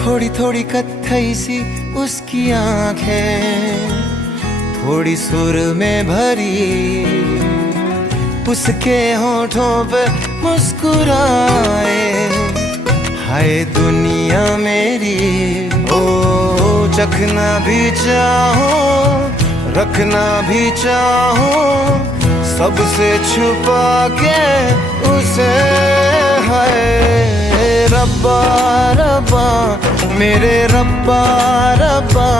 थोड़ी थोड़ी कत्थई सी उसकी आंखें, थोड़ी सुर में भरी, उसके होठों पे मुस्कुराए। हाय दुनिया मेरी, ओ चखना भी चाहो, रखना भी चाहो, सबसे छुपा के उसे। है रब्बा रब्बा मेरे रब्बा रब्बा,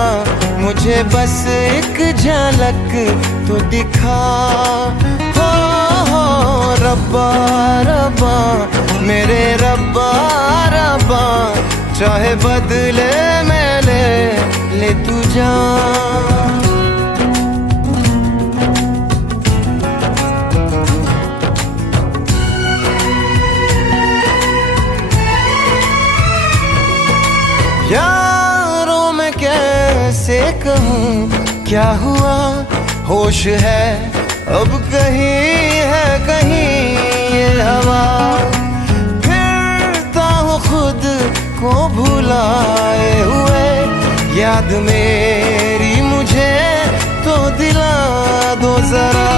मुझे बस एक झलक तो दिखा। हो रब्बा रब्बा मेरे रब्बा रब्बा, चाहे बदले में ले तू जान। यारों मैं कैसे कहूँ क्या हुआ, होश है अब कहीं है कहीं ये हवा। फिरता हूँ खुद को भुलाए हुए, याद मेरी मुझे तो दिला दो जरा।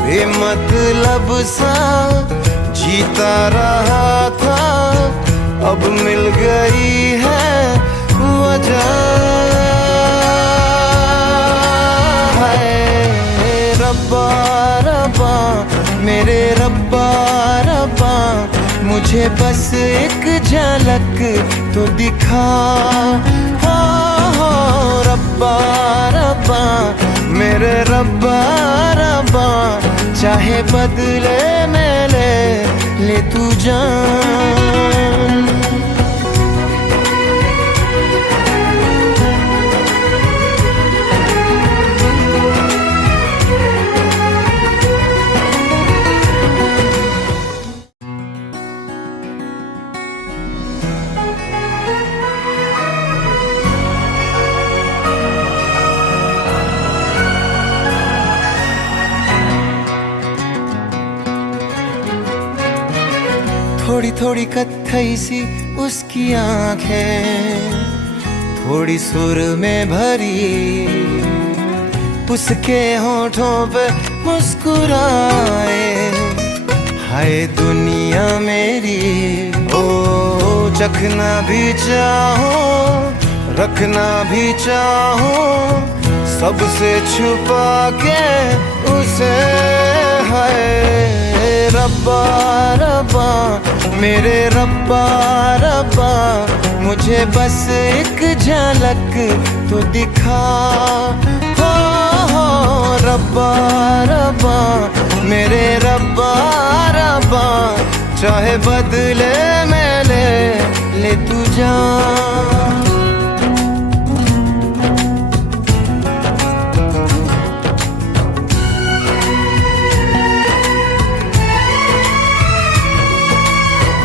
बेमतलब सा जीता रहा था, अब मिल गई है वजह। है रब्बा रब्बा मेरे रब्बा रब्बा, मुझे बस एक झलक तो दिखा। हो रब्बा रब्बा मेरे रब्बा रब्बा, चाहे बदले में ले तू जान। थोड़ी थोड़ी कत्थई सी उसकी आंखें, थोड़ी सुर में भरी, उसके होठों पे मुस्कुराए। हाय दुनिया मेरी, ओ चखना भी चाहो, रखना भी चाहो, सबसे छुपा के उसे। है रब्बा रब्बा मेरे रब्बा रब्बा, मुझे बस एक झलक तो दिखा। हो रब्बा रब्बा मेरे रब्बा रब्बा, चाहे बदले में ले तू जान।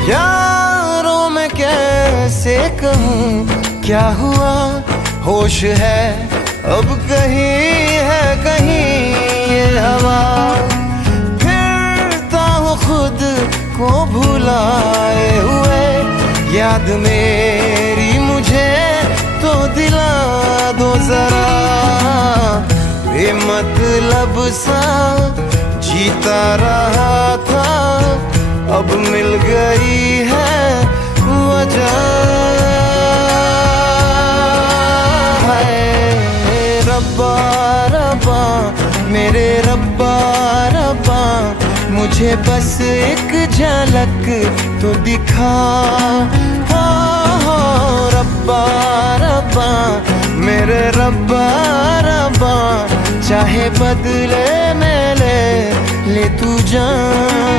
यारों मैं कैसे कहूँ क्या हुआ, होश है अब कहीं है कहीं ये हवा। फिरता हूँ खुद को भुलाए हुए, याद मेरी मुझे तो दिला दो जरा। बेमतलब सा जीता रहा था, अब मिल गई है वजह। है रब्बा रब्बा मेरे रब्बा रब्बा, मुझे बस एक झलक तो दिखा। हो रब्बा रब्बा मेरे रब्बा रब्बा, चाहे बदले में ले तू जान।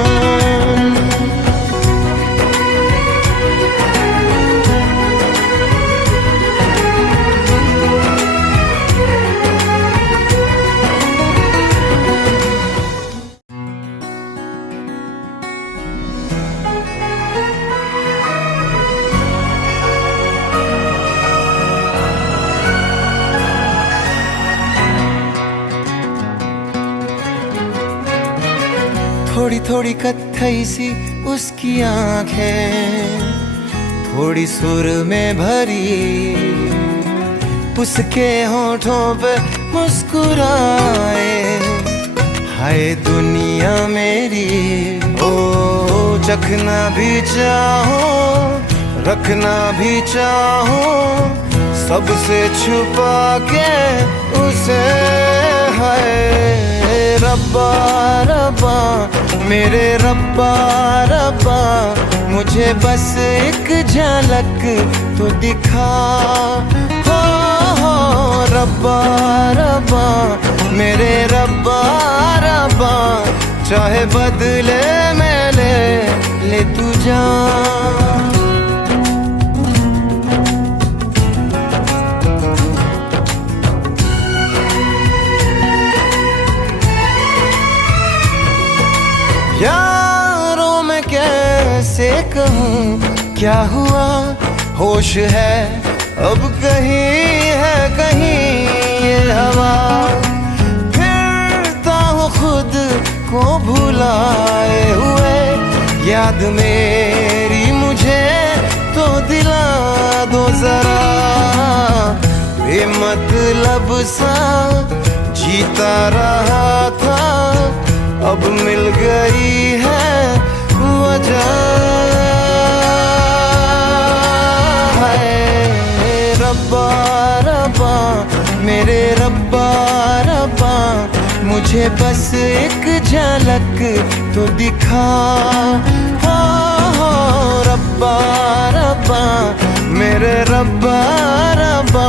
थोड़ी थोड़ी कत्थई सी उसकी आंखें, थोड़ी सुर में भरी, उसके होठों पे मुस्कुराए। हाय दुनिया मेरी, ओ चखना भी चाहो, रखना भी चाहो, सबसे छुपा के उसे। हाय रब्बा रब्बा मेरे रब्बा रब्बा, मुझे बस एक झलक तो दिखा। हो रब्बा रब्बा मेरे रब्बा रब्बा, चाहे बदले में ले तू जान। यारों मैं कैसे कहूँ क्या हुआ, होश है अब कहीं है कहीं ये हवा। फिरता हूँ खुद को भुलाए हुए, याद मेरी मुझे तो दिला दो जरा। बेमतलब सा जीता रहा था, अब मिल गई है वजह। है रब्बा रब्बा मेरे रब्बा रब्बा, मुझे बस एक झलक तो दिखा। हो रब्बा रब्बा मेरे रब्बा रब्बा,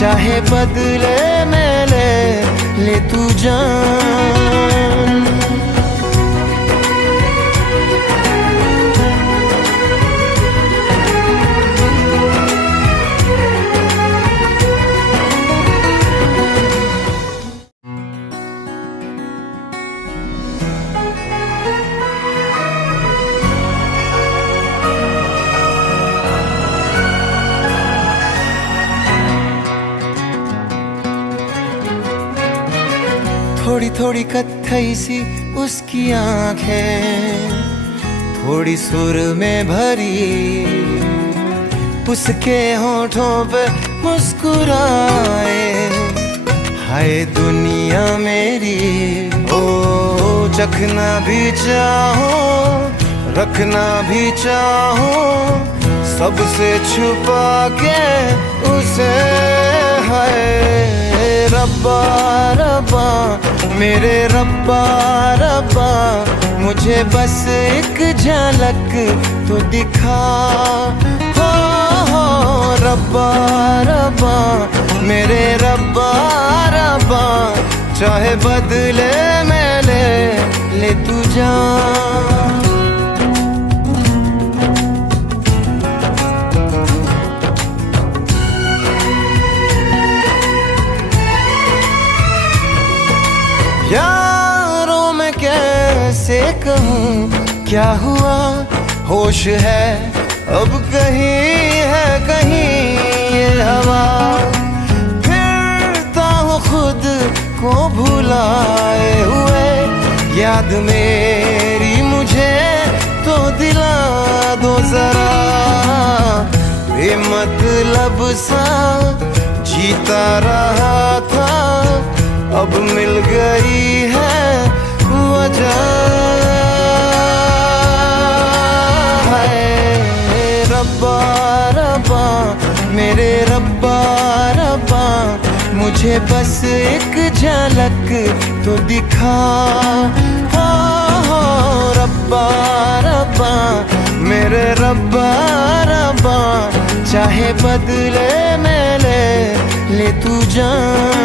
चाहे बदले में ले तू जान। थोड़ी थोड़ी कत्थई सी उसकी आंखें, थोड़ी सुर में भरी, उसके होठों पे मुस्कुराए। हाय दुनिया मेरी, ओ चखना भी चाहो, रखना भी चाहो, सबसे छुपा के उसे। हाय रब्बा रब्बा मेरे रब्बा रब्बा, मुझे बस एक झलक तो दिखा। हो रब्बा रब्बा मेरे रब्बा रब्बा, चाहे बदले में ले तू जान। यारों मैं कैसे कहूँ क्या हुआ, होश है अब कहीं है कहीं ये हवा। फिरता हूँ खुद को भुलाए हुए, याद मेरी मुझे तो दिला दो जरा। बेमतलब सा जीता रहा था, अब मिल गई है वजह। है रब्बा रब्बा मेरे रब्बा रब्बा, मुझे बस एक झलक तो दिखा। हो रब्बा रब्बा मेरे रब्बा रब्बा, चाहे बदले में ले तू जान।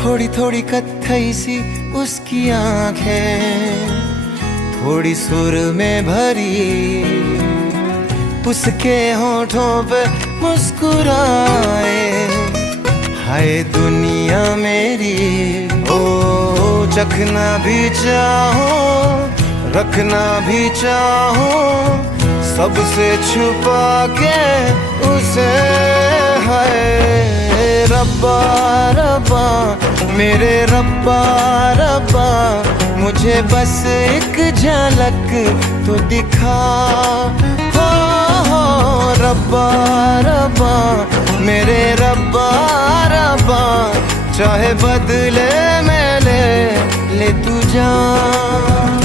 थोड़ी थोड़ी कत्थई सी उसकी आंखें, थोड़ी सुर में भरी, उसके होठों पे मुस्कुराए। हाय दुनिया मेरी, ओ चखना भी चाहो रखना भी चाहो, सबसे छुपा के उसे। हाय रब्बा रब्बा मेरे रब्बा रब्बा, मुझे बस एक झलक तो दिखा। हो रब्बा रब्बा मेरे रब्बा रब्बा, चाहे बदले में ले तू जान।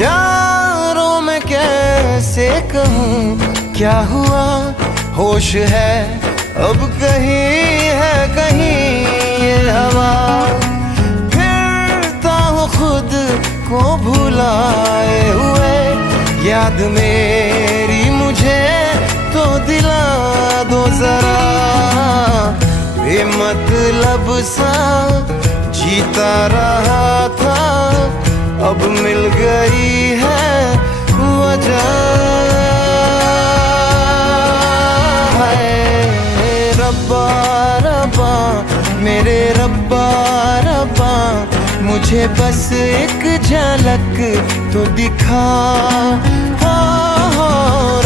यारों मैं कैसे कहूँ क्या हुआ, होश है अब कहीं है कहीं ये हवा। फिरता हूँ खुद को भुलाए हुए, याद मेरी मुझे तो दिला दो जरा। बेमतलब सा जीता रहा था, अब मिल गई है वजह। है रब्बा रब्बा मेरे रब्बा रब्बा, मुझे बस एक झलक तो दिखा। हो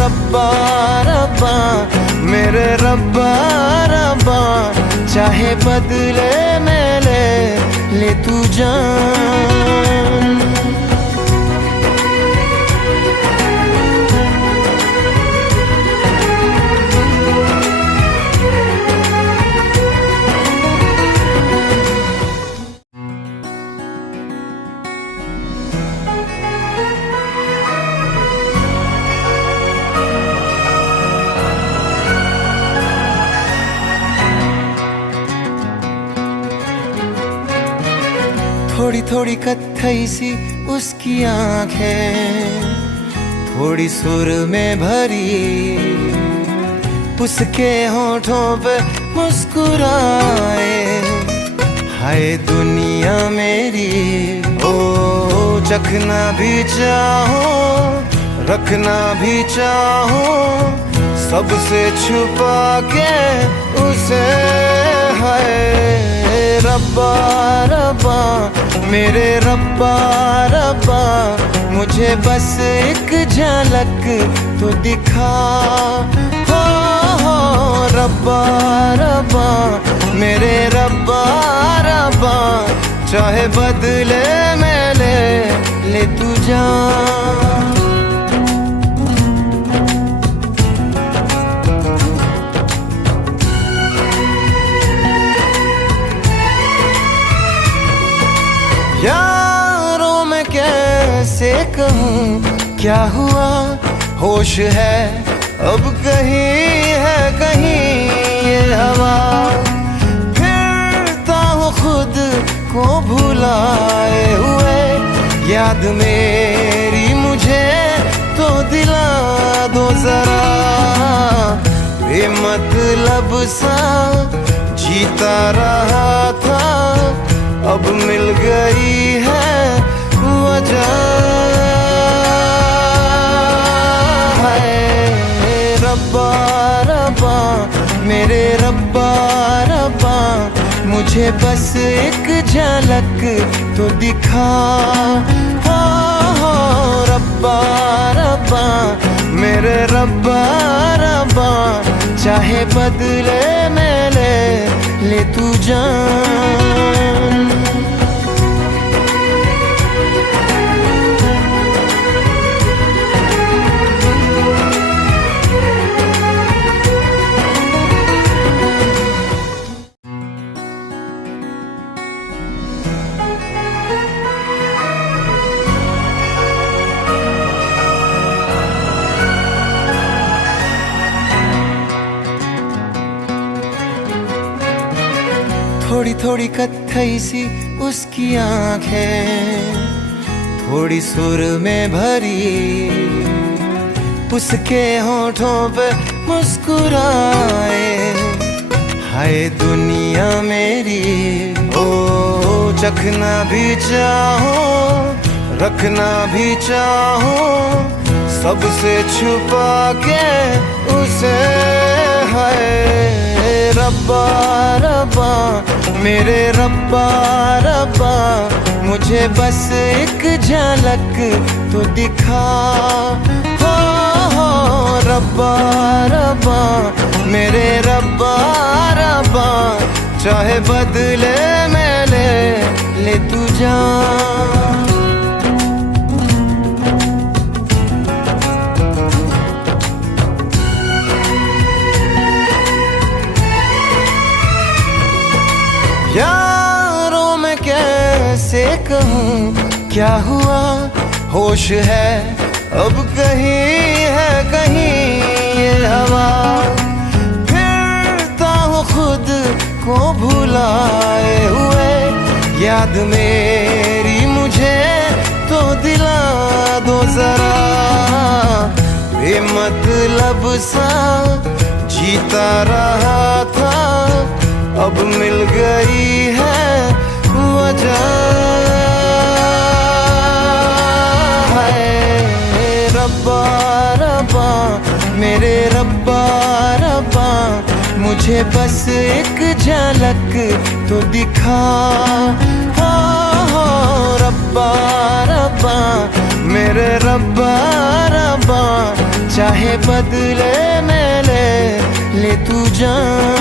रब्बा रब्बा मेरे रब्बा रब्बा, चाहे बदले में ले तू जान। थोड़ी थोड़ी कत्थई सी उसकी आंखें, थोड़ी सुर में भरी, उसके होठों पे मुस्कुराए। हाय दुनिया मेरी, ओ चखना भी चाहो रखना भी चाहो, सबसे छुपा के उसे। हाय रब्बा रब्बा मेरे रब्बा रब्बा, मुझे बस एक झलक तो दिखा। हो रब्बा रब्बा मेरे रब्बा रब्बा, चाहे बदले में ले तू जान। यारों मैं कैसे कहूँ क्या हुआ, होश है अब कहीं है कहीं ये हवा। फिरता हूँ खुद को भुलाए हुए, याद मेरी मुझे तो दिला दो जरा। बेमतलब सा जीता रहा था, अब मिल गई है वजह। है रब्बा रब्बा मेरे रब्बा रब्बा, मुझे बस एक झलक तो दिखा। हो रब्बा रब्बा मेरे रब्बा रब्बा, चाहे बदले में ले तू जान। थोड़ी थोड़ी कत्थई सी उसकी आंखें, थोड़ी सुर में भरी, उसके होठों पे मुस्कुराए। हाय दुनिया मेरी, ओ चखना भी चाहूं, रखना भी चाहूं, सबसे छुपा के उसे है। रब्बा रब्बा मेरे रब्बा रब्बा, मुझे बस एक झलक तो दिखा। हो रब्बा रब्बा मेरे रब्बा रब्बा, चाहे बदले में ले तू जान। यारों मैं कैसे कहूँ क्या हुआ, होश है अब कहीं है कहीं ये हवा। फिरता हूँ खुद को भुलाए हुए, याद मेरी मुझे तो दिला दो जरा। बेमतलब सा जीता रहा था, अब मिल गई है वजह। रब्बा रब्बा मेरे रब्बा रब्बा, मुझे बस एक झलक तो दिखा। हो रब्बा रब्बा मेरे रब्बा रब्बा, चाहे बदले में ले तू जान।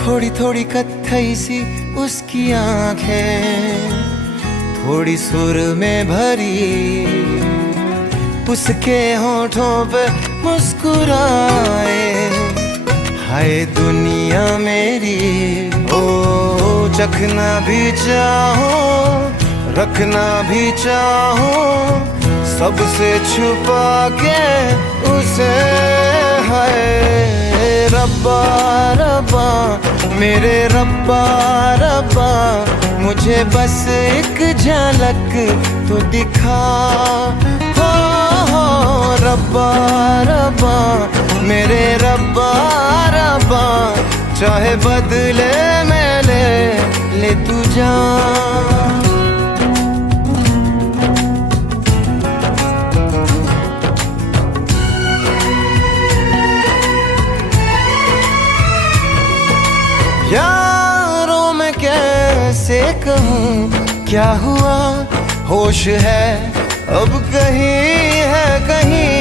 थोड़ी थोड़ी कत्थई सी उसकी आंखें, थोड़ी सुर में भरी, उसके होठों पे मुस्कुराए। हाय दुनिया मेरी, ओ चखना भी चाहूं, रखना भी चाहूं, सबसे छुपा के उसे है। रब्बा रब्बा मेरे रब्बा रब्बा, मुझे बस एक झलक तो दिखा। हो रब्बा रब्बा मेरे रब्बा रब्बा, चाहे बदले में ले तू जान। यारों मैं कैसे कहूँ क्या हुआ, होश है अब कहीं है कहीं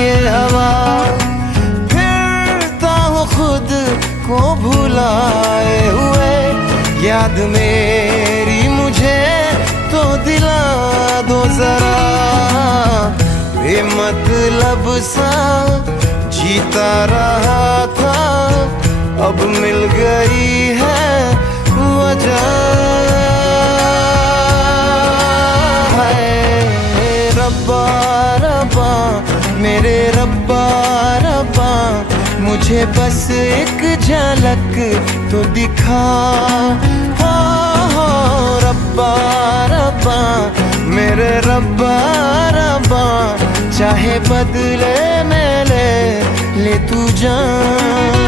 ये हवा। फिरता हूँ खुद को भुलाए हुए, याद मेरी मुझे तो दिला दो जरा। बेमतलब सा जीता रहा था, अब मिल गई है वजह। रब्बा रब्बा मेरे रब्बा रब्बा, मुझे बस एक झलक तो दिखा। हो रब्बा रब्बा मेरे रब्बा रब्बा, चाहे बदले में ले तू जान।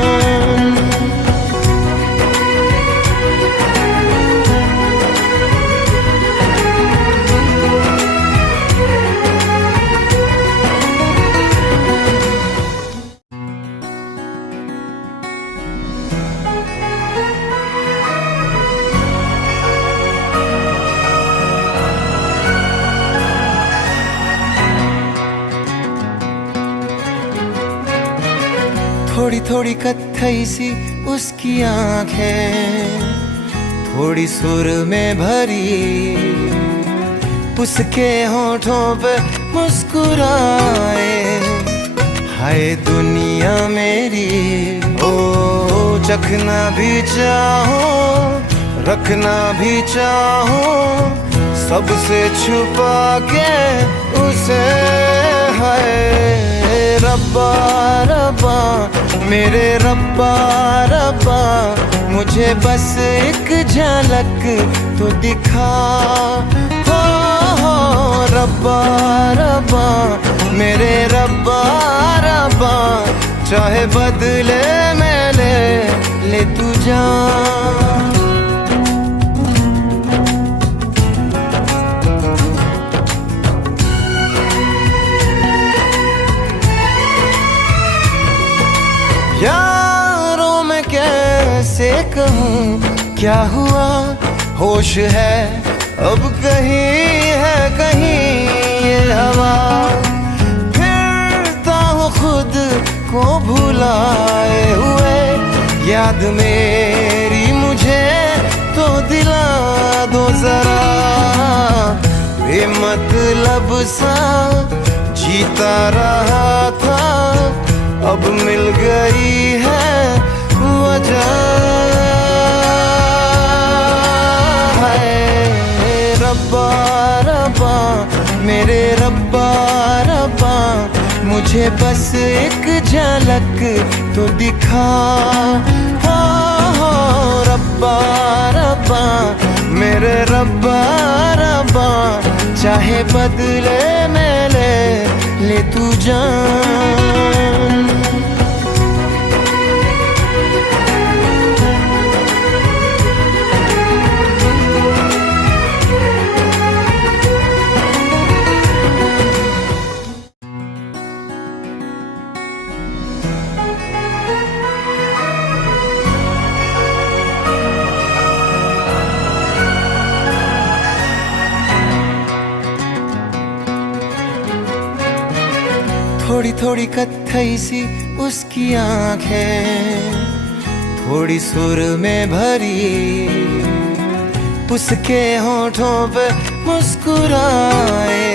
थोड़ी थोड़ी कत्थई सी उसकी आंखें, थोड़ी सुर में भरी, उसके होठों पे मुस्कुराए। हाय दुनिया मेरी, ओ चखना भी चाहूं, रखना भी चाहूं, सबसे छुपा के उसे। है रब्बा रब्बा मेरे रब्बा रब्बा, मुझे बस एक झलक तो दिखा। हो रब्बा रब्बा मेरे रब्बा रब्बा, चाहे बदले में ले तू जान। यारों मैं कैसे कहूँ क्या हुआ, होश है अब कहीं है कहीं ये हवा। फिरता हूँ खुद को भुलाए हुए, याद मेरी मुझे तो दिला दो जरा। बेमतलब सा जीता रहा था, अब मिल गई है वजह। है रब्बा रब्बा मेरे रब्बा रब्बा, मुझे बस एक झलक तो दिखा। हो रब्बा रब्बा मेरे रब्बा रब्बा, चाहे बदले में ले तू जान। थोड़ी थोड़ी कत्थई सी उसकी आंखें, थोड़ी सुर में भरी, उसके होठों पे मुस्कुराए।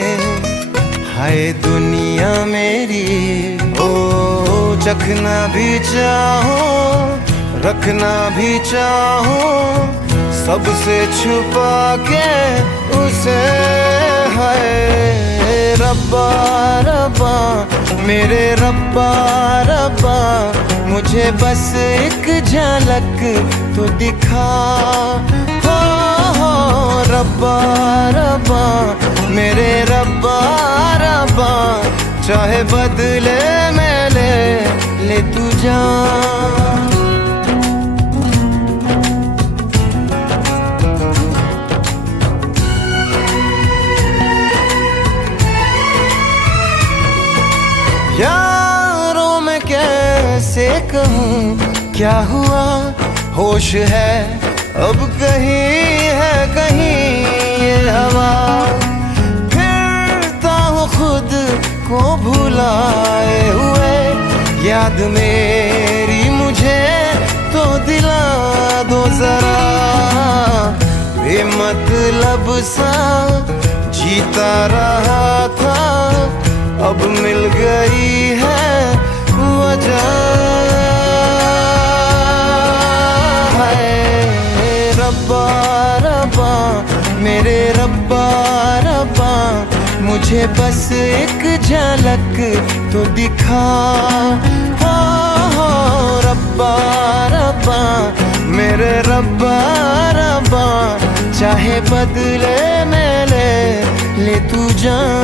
हाय दुनिया मेरी, ओ चखना भी चाहो रखना भी चाहो, सबसे छुपा के उसे। है रब्बा रब्बा मेरे रब्बा रब्बा, मुझे बस एक झलक तो दिखा। हो रब्बा रब्बा मेरे रब्बा रब्बा, चाहे बदले में ले तू जान। यारों मैं कैसे कहूँ क्या हुआ, होश है अब कहीं है कहीं ये हवा। फिरता हूँ खुद को भुलाए हुए, याद मेरी मुझे तो दिला दो जरा। बेमतलब सा जीता रहा था, अब मिल गई है वजह। है रब्बा रब्बा मेरे रब्बा रब्बा, मुझे बस एक झलक तो दिखा। हो रब्बा रब्बा मेरे रब्बा रब्बा, चाहे बदले में ले तू जान।